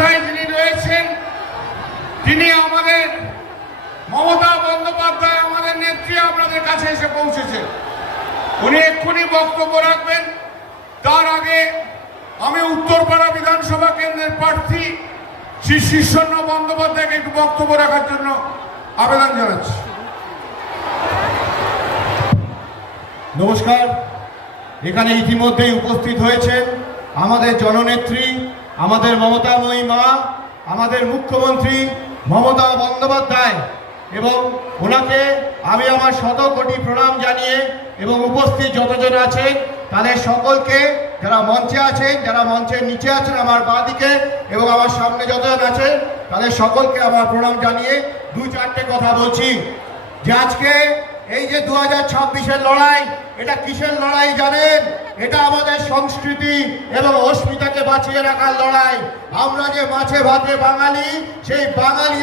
মাথায় যিনি রয়েছেন তিনি আমাদের মমতা বন্দ্যোপাধ্যায়, আমাদের নেত্রী আপনাদের কাছে এসে পৌঁছেছেন। উনি এক্ষুনি বক্তব্য রাখবেন। তার আগে আমি উত্তরপাড়া বিধানসভা কেন্দ্রের প্রার্থী শ্রী শীর্ষণ্য বন্দ্যোপাধ্যায়কে একটু বক্তব্য রাখার জন্য আবেদন জানাচ্ছি। নমস্কার। এখানে ইতিমধ্যেই উপস্থিত হয়েছেন আমাদের জননেত্রী, আমাদের মমতাময়ী মা, আমাদের মুখ্যমন্ত্রী মমতা বন্দ্যোপাধ্যায়, এবং ওনাকে আমি আমার শত কোটি প্রণাম জানিয়ে এবং উপস্থিত যতজন আছেন তাদের সকলকে, যারা মঞ্চে আছেন, যারা মঞ্চের নিচে আছেন আমার বাঁদিকে এবং আমার সামনে যতজন আছেন তাদের সকলকে আমার প্রণাম জানিয়ে দু চারটে কথা বলছি। যে আজকে এই যে 2026-এর লড়াই, এটা কিসের লড়াই জানেন? এটা আমাদের সংস্কৃতি এবং অস্মিতাকে বাঁচিয়ে রাখার লড়াই। আমরা যে মাছে ভাতে বাঙালি, সেই বাঙালি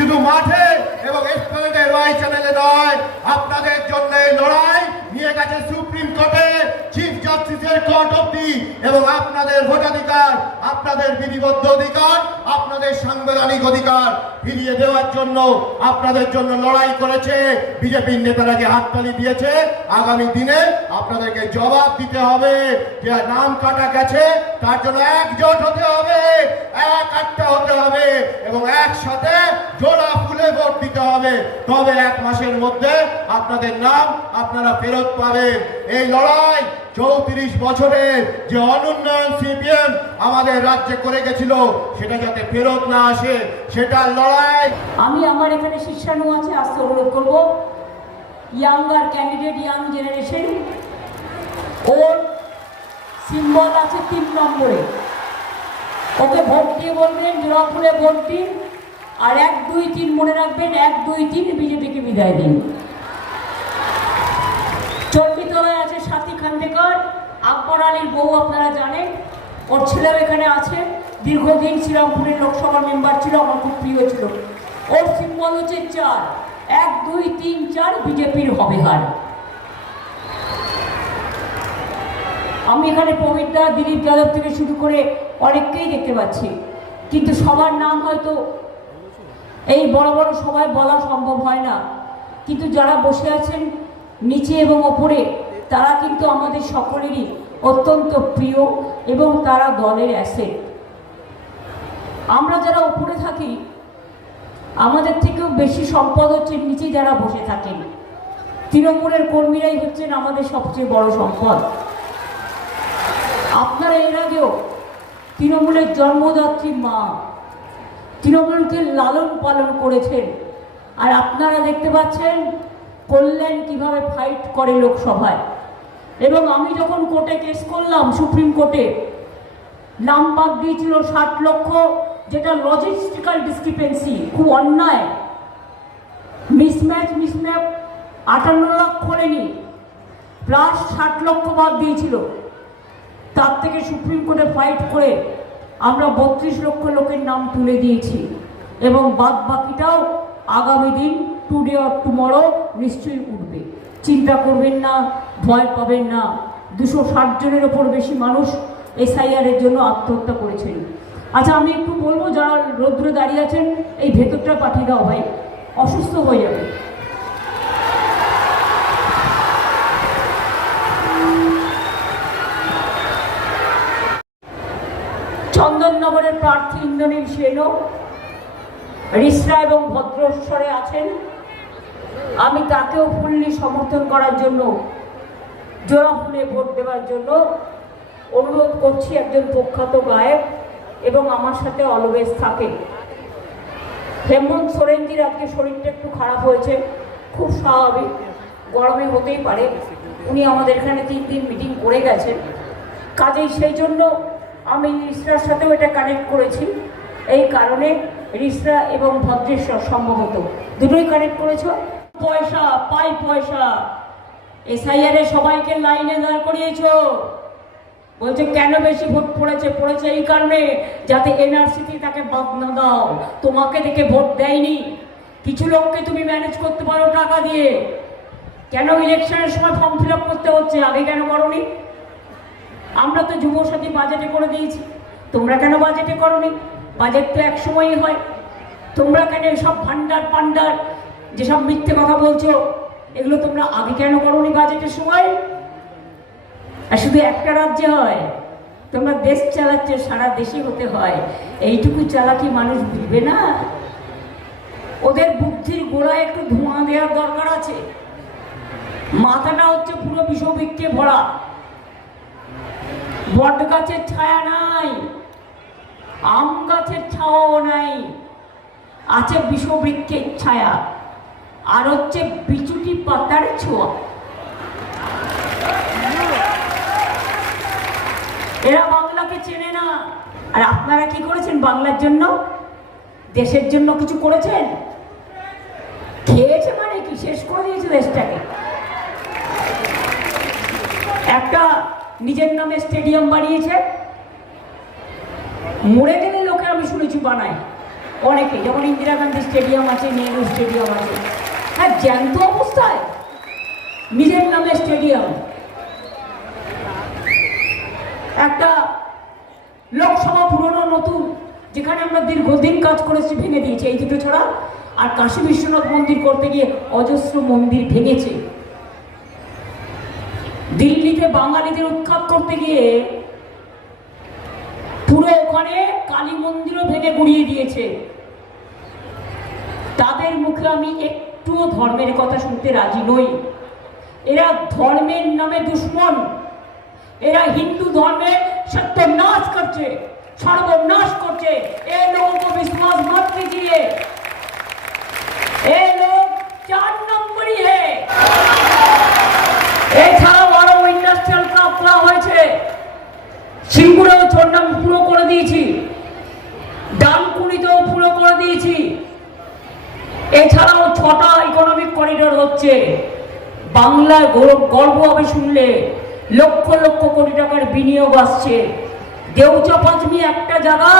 শুধু মাঠে এবং এসপ্ল্যানেডের ওয়াই চ্যানেলে নয়, আপনাদের জন্য এই লড়াই নিয়ে গেছে সুপ্রিম কোর্টে, চিফ জাস্টিসের কোর্ট অবধি, এবং আপনাদের ভোটাধিকার, আপনাদের বিধিবদ্ধ অধিকার, আপনাদের সাংবিধানিক অধিকার ফিরিয়ে দেওয়ার জন্য আপনাদের জন্য লড়াই করেছে বিজেপির নেতারা, যে হাততালি দিয়েছে। আগামী দিনে আপনাদেরকে জবাব দিতে হবে। যে নাম কাটা গেছে তার জন্য একজোট হতে হবে, এক আটটা হতে হবে এবং একসাথে জোড়া ফুলে ভোট দিতে হবে। তবে 1 মাসের মধ্যে আপনাদের নাম আপনারা ফেরত পাবেন। এই লড়াই 34 বছরের যে অনুন্নয়ন সিপিএম আমাদের রাজ্যে করে গেছিল, সেটা যাতে ফেরত না আসে, সেটার লড়াই। আমি আমার এখানে শীর্ষাণু আছে, আসতে অনুরোধ করব ইয়াঙ্গার ক্যান্ডিডেট, ইয়াং জেনারেশন, ওর সিম্বল আছে 3 নম্বরে, ওকে ভোট দিয়ে বলবেন জোড়া ফুলে ভোট দিন, আর 1, 2, 3 মনে রাখবেন, 1, 2, 3 বিজেপিকে বিদায় দিন। চণ্ডীতলায় আছে সাথী খান্ডেকর, আকবর আলীর বউ, আপনারা জানেন, ওর ছেলেও এখানে আছে, দীর্ঘদিন শ্রীরামপুরের লোকসভা মেম্বার ছিল, আমার খুব প্রিয় ছিল। ওর সিম্বল হচ্ছে 4, 1, 2, 3, 4 বিজেপির হবে হার। আমি এখানে প্রবীরদা, দিলীপ যাদব থেকে শুরু করে অনেককেই দেখতে পাচ্ছি, কিন্তু সবার নাম হয়তো এই বড় বড় সবাই বলা সম্ভব হয় না, কিন্তু যারা বসে আছেন নিচে এবং ওপরে তারা কিন্তু আমাদের সকলেরই অত্যন্ত প্রিয় এবং তারা দলের অ্যাসেট। আমরা যারা উপরে থাকি আমাদের থেকেও বেশি সম্পদ হচ্ছে নিচে যারা বসে থাকেন। তৃণমূলের কর্মীরাই হচ্ছেন আমাদের সবচেয়ে বড় সম্পদ। আপনারা এর আগেও তৃণমূলের জন্মদাত্রী মা, তৃণমূলকে লালন পালন করেছেন, আর আপনারা দেখতে পাচ্ছেন কল্যাণ কিভাবে ফাইট করে লোকসভায়। এবং আমি যখন কোর্টে কেস করলাম, সুপ্রিম কোর্টে নাম বাদ দিয়েছিল 60 লক্ষ, যেটা লজিস্টিক্যাল ডিসক্রিপেন্সি, খুব অন্যায়, মিসম্যাপ 58 লাখ করেনি, প্লাস 60 লক্ষ বাদ দিয়েছিল। তার থেকে সুপ্রিম কোর্টে ফাইট করে আমরা 32 লক্ষ লোকের নাম তুলে দিয়েছি, এবং বাদ বাকিটাও আগামী দিন, টুডে অর টুমরো, নিশ্চয়ই উঠবে। চিন্তা করবেন না, ভয় পাবেন না। 260 জনের ওপর বেশি মানুষ এসআইআরের জন্য আত্মহত্যা করেছেন। আচ্ছা, আমি একটু বলবো, যারা রৌদ্রে দাঁড়িয়ে আছেন এই ভেতরটা পাঠিয়ে দাও ভাই, অসুস্থ হয়ে যাবে। চন্দননগরের প্রার্থী ইন্দ্রনীল সেনও রিসরা এবং ভদ্রেশ্বরে আছেন। আমি তাকেও ফুললি সমর্থন করার জন্য, জোড়া ফুলে ভোট দেওয়ার জন্য অনুরোধ করছি। একজন প্রখ্যাত গায়ক এবং আমার সাথে অলওয়েজ থাকে। হেমন্ত সোরেনজির আজকে শরীরটা একটু খারাপ হয়েছে, খুব স্বাভাবিক, গরমে হতেই পারে। উনি আমাদের এখানে 3 দিন মিটিং করে গেছেন, কাজেই সেই জন্য আমি রিসরার সাথেও এটা কানেক্ট করেছি। এই কারণে রিসরা এবং ভদ্রেশ্বর সম্ভবত দুটোই কানেক্ট করেছ। পয়সা পাই পয়সা, এসআইআরে সবাইকে লাইনে দাঁড় করিয়েছ। বলছে কেন বেশি ভোট পড়েছে এই কারণে যাতে এনআরসিতে তাকে বাদ না দাও। তোমাকে দেখে ভোট দেয়নি, কিছু লোককে তুমি ম্যানেজ করতে পারো টাকা দিয়ে। কেন ইলেকশনের সময় ফর্ম ফিল আপ করতে হচ্ছে, আগে কেন করোনি? আমরা তো যুবসাথী বাজেটে করে দিয়েছি, তোমরা কেন বাজেটে করোনি? বাজেট তো এক সময়ই হয়। তোমরা কেন সব ভান্ডার পান্ডার যেসব মিথ্যে কথা বলছো, এগুলো তোমরা আগে কেন করোনি বাজেটের সময়? আর শুধু একটা রাজ্যে হয়? তোমরা দেশ চালাচ্ছ, সারা দেশে হতে হয়। এইটুকু চালাকি মানুষ বুঝবে না? ওদের বুদ্ধির গোড়ায় একটু ধোঁয়া দেওয়ার দরকার আছে। মাথাটা হচ্ছে পুরো বিষবৃক্ষে ভরা। বট গাছের ছায়া নাই, আম গাছের ছায়াও নাই, আছে বিষবৃক্ষের ছায়া, আর হচ্ছে বিচুটি পাতার ছোঁয়া। এরা বাংলাকে চেনে না। আর আপনারা কি করেছেন বাংলার জন্য, দেশের জন্য কিছু করেছেন? খেয়েছে মানে কি, শেষ করে দিয়েছে দেশটাকে। একটা নিজের নামে স্টেডিয়াম বানিয়েছে, মরে গেলে লোকে আমি শুনেছি বানায় অনেকে, যেমন ইন্দিরা গান্ধী স্টেডিয়াম আছে, নেহরু স্টেডিয়াম আছে। হ্যাঁ, জ্যান্ত অবস্থায় নিজের নামে স্টেডিয়াম। একটা লোকসভা পুরনো নতুন, যেখানে আমরা দীর্ঘদিন কাজ করেছি, ভেঙে দিয়েছে এই দুটো ছাড়া। আর কাশী বিশ্বনাথ মন্দির করতে গিয়ে অজস্র মন্দির ভেঙেছে। দিল্লিতে বাঙালিদের উৎখাত করতে গিয়ে পুরো ওখানে কালী মন্দিরও ভেঙে গুড়িয়ে দিয়েছে। তাদের মুখে আমি একটুও ধর্মের কথা শুনতে রাজি নই। এরা ধর্মের নামে দুশ্মন। এরা হিন্দু ধর্মের सत्यानाश करছে, সর্বনাশ করছে। ये लोगों को विश्वास मत कीजिए, ये लोग 4 नंबरी है। এছাড়াও আরো ইন্ডাস্ট্রিয়াল কাপ করা হয়েছে, সিঙ্গুরেও চন্ডাম পুরো করে দিয়েছি, ডানকুনিতেও পুরো করে দিয়েছি। এছাড়াও 6টা ইকোনমিক করিডোর হচ্ছে। বাংলায় গর্ব হবে শুনলে, লক্ষ লক্ষ কোটি টাকার বিনিয়োগ আসছে। দেউচা পাঁচমি একটা জায়গা,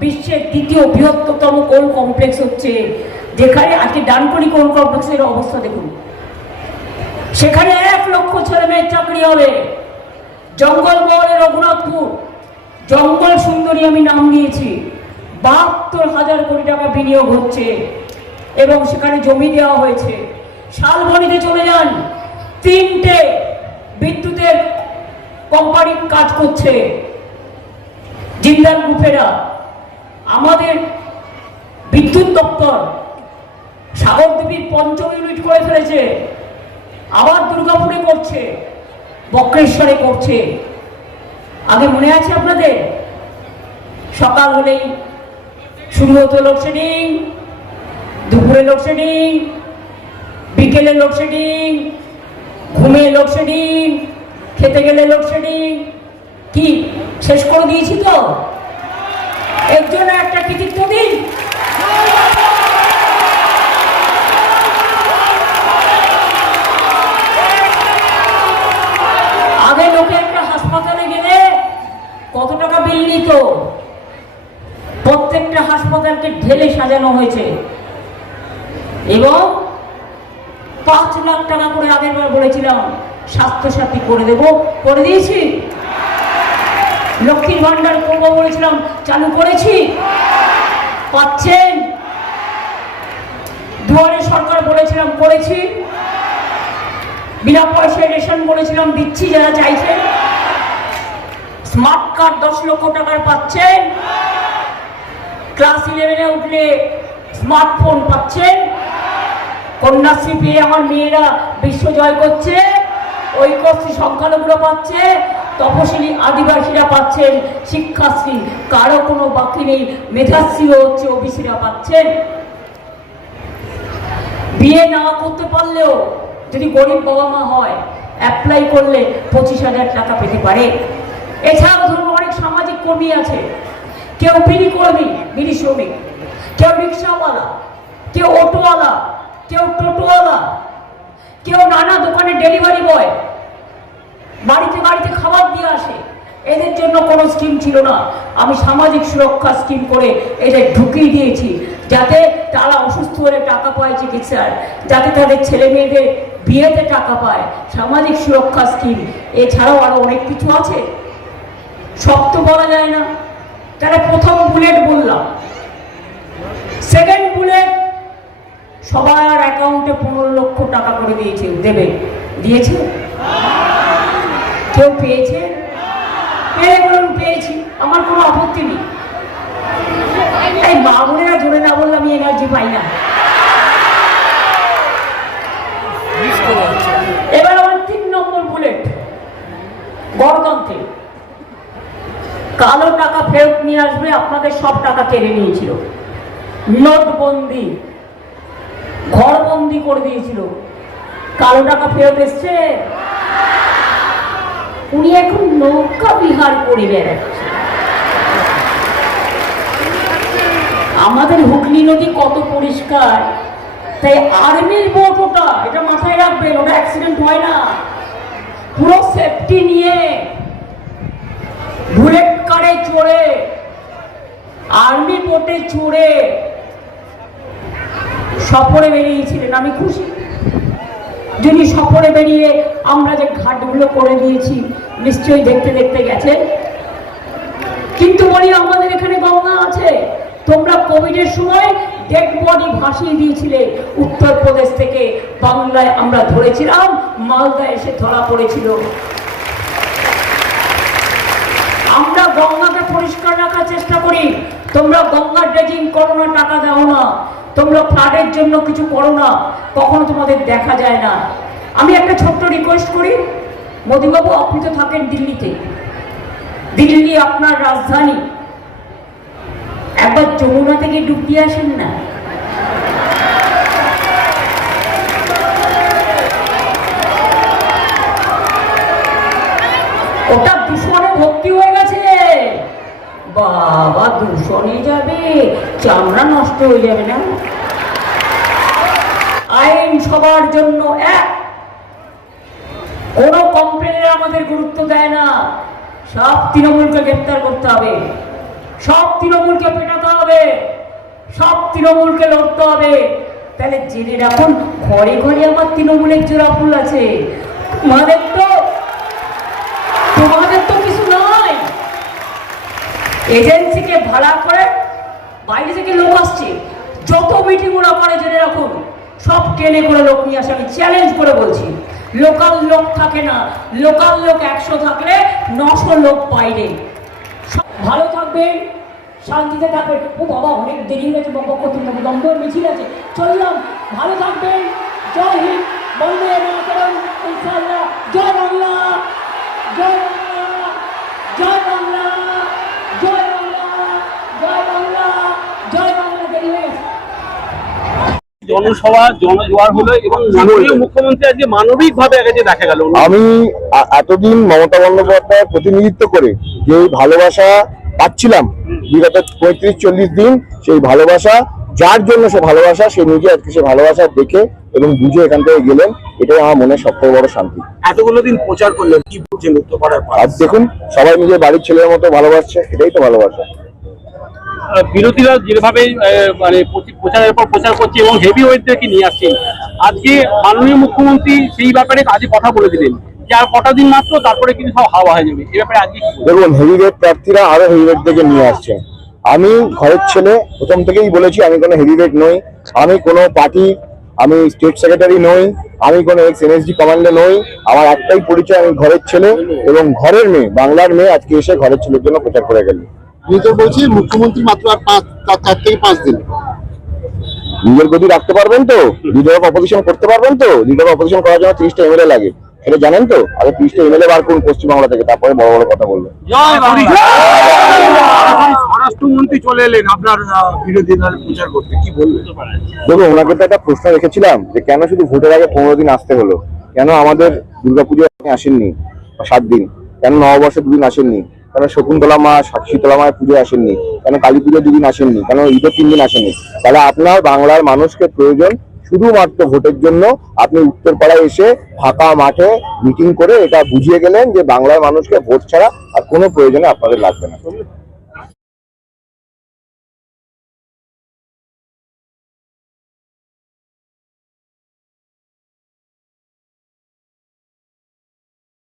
বিশ্বের দ্বিতীয় বৃহত্তম কোল কমপ্লেক্স হচ্ছে, যেখানে আজকে ডানকুনি কোল কমপ্লেক্সের অবস্থা দেখুন। সেখানে 1 লক্ষ ছেলে মেয়ের চাকরি হবে। জঙ্গলমহলে রঘুনাথপুর, জঙ্গল সুন্দরী আমি নাম দিয়েছি, 72,000 কোটি টাকা বিনিয়োগ হচ্ছে এবং সেখানে জমি দেওয়া হয়েছে। শালবনীতে চলে যান, 3টে বিদ্যুতের কোম্পানি কাজ করছে, জিন্দাল গ্রুপেরা। আমাদের বিদ্যুৎ দপ্তর সাগরদ্বীপের 5ম ইউনিট করে ফেলেছে, আবার দুর্গাপুরে করছে, বক্রেশ্বরে করছে। আগে মনে আছে আপনাদের, সকাল হলেই শুরু হতো লোডশেডিং, দুপুরে লোডশেডিং, বিকেলে লোডশেডিং, ঘুমে লোডশেডিং, খেতে গেলে লোডশেডিং। কি শেষ করে দিয়েছি তো? এর জন্য একটা কৃতিত্ব দিন। আগে লোকে একটা হাসপাতালে গেলে কত টাকা বিল নিত? প্রত্যেকটা হাসপাতালকে ঢেলে সাজানো হয়েছে এবং 5 লাখ টাকা করে আগের বার বলেছিলাম স্বাস্থ্যসাথী করে দেব, করে দিয়েছি। লক্ষ্মীর ভান্ডার করবো বলেছিলাম, চালু করেছি, পাচ্ছেন। দুয়ারে সরকার বলেছিলাম, করেছি। বিনা পয়সায় রেশন বলেছিলাম, দিচ্ছি যারা চাইছেন। স্মার্ট কার্ড 10 লক্ষ টাকার পাচ্ছেন। ক্লাস 11-এ উঠলে স্মার্টফোন পাচ্ছেন। কন্যাশ্রী পেয়ে আমার মেয়েরা বিশ্ব জয় করছে। ঐক্যশ্রী সংখ্যালঘুরা পাচ্ছে, তপশিলি আদিবাসীরা পাচ্ছেন শিক্ষাশ্রী, কারো কোনো বাকি নেই। মেধাশ্রীও হচ্ছে, ওবিসিরা পাচ্ছেন। বিয়ে না করতে পারলেও যদি গরিব বাবা মা হয়, অ্যাপ্লাই করলে 25,000 টাকা পেতে পারে। এছাড়াও ধরুন অনেক সামাজিক কর্মী আছে, কেউ বিড়ি কর্মী, বিড়ি শ্রমিক, কেউ রিক্সাওয়ালা, কেউ অটোওয়ালা, কেউ টোটোওয়ালা, কেউ নানা দোকানে ডেলিভারি বয়, বাড়িতে বাড়িতে খাবার দিয়ে আসে। এদের জন্য কোনো স্কিম ছিল না, আমি সামাজিক সুরক্ষা স্কিম করে এদের ঢুকিয়ে দিয়েছি, যাতে তারা অসুস্থ হলে টাকা পায় চিকিৎসার, যাতে তাদের ছেলে মেয়েদের বিয়েতে টাকা পায়। সামাজিক সুরক্ষা স্কিম। এছাড়াও আরো অনেক কিছু আছে, সব তো বলা যায় না। তাহলে প্রথম বুলেট বললাম, সেকেন্ড বুলেট সবার অ্যাকাউন্টে 15 লক্ষ টাকা করে দিয়েছে। কেউ পেয়েছে? পেয়ে বলুন পেয়েছি, আমার কোনো আপত্তি নেই। এই মা বোনেরা জোরে না বললে আমি এনার্জি পাই না। এবার আমার 3 নম্বর বুলেট, গণতন্ত্রে কালো টাকা ফেরত নিয়ে আসবে। আপনাদের সব টাকা কেড়ে নিয়েছিল, নোটবন্দি, ঘরবন্দি করে দিয়েছিল। কালো টাকা ফেরত এসছে। উনি এখন নৌকা বিহার করে বেড়াচ্ছে। আমাদের হুগলি নদী কত পরিষ্কার, তাই আর্মির বোট ওটা, এটা মাথায় রাখবেন, ওটা অ্যাক্সিডেন্ট হয় না। পুরো সেফটি নিয়ে বুলেট কারে চড়ে, আর্মি বোটে চড়ে সফরে বেরিয়েছিলেন। আমি খুশি যিনি সফরে বেরিয়ে আমরা যে ঘাটগুলো করে দিয়েছি নিশ্চয়ই দেখতে দেখতে গেছেন। কিন্তু বলি আমাদের এখানে গঙ্গা আছে। তোমরা কোভিডের সময় ডেড বডি ভাসিয়ে দিয়েছিলে উত্তরপ্রদেশ থেকে বাংলায়, আমরা ধরেছিলাম, মালদা এসে ধরা পড়েছিল। আমরা গঙ্গাকে পরিষ্কার রাখার চেষ্টা করি। তোমরা গঙ্গা ড্রেজিং করো না, টাকা দাও না। তোমরা ফ্লাডের জন্য কিছু করো না, কখনো তোমাদের দেখা যায় না। আমি একটা ছোট্ট রিকোয়েস্ট করি, মোদীবাবু আপনি তো থাকেন দিল্লিতে, দিল্লি আপনার রাজধানী, একবার যমুনা থেকে ডুব দিয়ে আসেন না। ওটা দূষণে ভর্তি হয়ে গেছে। বাবা, দূষণে যাবে, চামড়া নষ্ট হয়ে যাবে না। আইন সবার জন্য এক, কোনো কমপ্লেনের আমাদের গুরুত্ব দেয় না। সব তৃণমূলকে গ্রেপ্তার করতে হবে, সব তৃণমূলকে পেটাতে হবে, সব তৃণমূলকে লড়তে হবে। তাহলে জেনে রাখুন, ঘরে ঘরে আমার তৃণমূলের জোড়া ফুল আছে। তোমাদের তো কিছু নয়। এজেন্সিকে ভাড়া করে বাইরে থেকে লোক আসছে, যত মিটিং ওরা করে জেনে রাখুন, সব টেনে করে লোক নিয়ে আসে। আমি চ্যালেঞ্জ করে বলছি, লোকাল লোক থাকে না, লোকাল লোক 100 থাকলে 900 লোক বাইরে। ভালো থাকবেন, শান্তিতে থাকবেন। ও বাবা, অনেক দেরি হয়ে গেছে, দমদম মিছিল আছে, চললাম। ভালো থাকবেন। জয় হিন্দ, বন্দে মাতরম, ইনশাআল্লাহ। জয় বাংলা, জয় বাংলা, জয় বাংলা, জয় বাংলা, জয় বাংলা, জয় বাংলা। দেরি হয়ে গেছে। জনসভা, জনজোয়ার হলো এবং মাননীয় মুখ্যমন্ত্রী আজকে মানবিক ভাবে আগে দেখা গেল। আমি এতদিন মমতা বন্দ্যোপাধ্যায়ের প্রতিনিধিত্ব করে যে ভালোবাসা পাচ্ছিলাম বিগত 35-40 দিন, সেই ভালোবাসা, যার জন্য সে ভালোবাসা, সে নিজে আজকে সে ভালোবাসা দেখে এবং বুঝে এখান থেকে গেলেন, এটাই আমার মনে সবথেকে বড় শান্তি। এতগুলো দিন প্রচার করলেন, কি বুঝছেন উত্তরপাড়ার? আর দেখুন, সবাই নিজের বাড়ির ছেলের মতো ভালোবাসছে, এটাই তো ভালোবাসা। বিরোধীরা যেভাবে মানে প্রচারের পর প্রচার করছে এবং হেভি ওয়েটদেরকে নিয়ে আসছেন, আজকে মাননীয় মুখ্যমন্ত্রী সেই ব্যাপারে আজকে কথা বলে দিলেন যে আর কটা দিন মাত্র, তারপরে কিন্তু সব হাওয়া হয়ে যাবে। এই ব্যাপারে আজকে দেখুন, হেভিওয়েট প্রার্থীরা আরো হেভিওয়েট থেকে নিয়ে আসছেন। আমি ঘরের ছেলে, প্রথম থেকেই বলেছি আমি কোনো হেভিওয়েট নই, আমি কোনো পার্টি, আমি স্টেট সেক্রেটারি নই, আমি কোনো এক্স-এনএসজি কমান্ডার নই। আমার একটাই পরিচয়, আমি ঘরের ছেলে এবং ঘরের মেয়ে, বাংলার মেয়ে আজকে এসে ঘরের ছেলের জন্য প্রচার করে গেলেন। আমি তো বলছি মুখ্যমন্ত্রী মাত্র আর 4 থেকে 5 দিন নিজের গতি রাখতে পারবেন তো? লিডার অফ অপোজিশন করতে পারবেন তো? লিডার অফ অপোজিশন করার জন্য 30টা এমএলএ লাগে, সেটা জানেন তো? আগে 30টা এমএলএ বার করুন পশ্চিমবাংলা থেকে, তারপরে বড় বড় কথা বলবেন। স্বরাষ্ট্রমন্ত্রী চলে এলেন আপনার বিরোধীদের প্রচার করতে, কি বলবেন? দেখুন, ওনাকে তো একটা প্রশ্ন রেখেছিলাম যে কেন শুধু ভোটের আগে 15 দিন আসতে হলো, কেন আমাদের দুর্গাপুজো আসেননি 7 দিন, কেন নববর্ষে 2 দিন আসেননি, কেন শকুন্তলা মা, শীতলা মায়ের পুজো আসেননি, কেন কালী পুজো 2 দিন আসেননি, কেন ঈদের 3 দিন আসেননি? তাহলে আপনার বাংলার মানুষকে প্রয়োজন শুধুমাত্র ভোটের জন্য। আপনি উত্তরপাড়ায় এসে ফাঁকা মাঠে মিটিং করে এটা বুঝিয়ে গেলেন যে বাংলার মানুষকে ভোট ছাড়া আর কোনো প্রয়োজনে আপনাদের লাগবে না।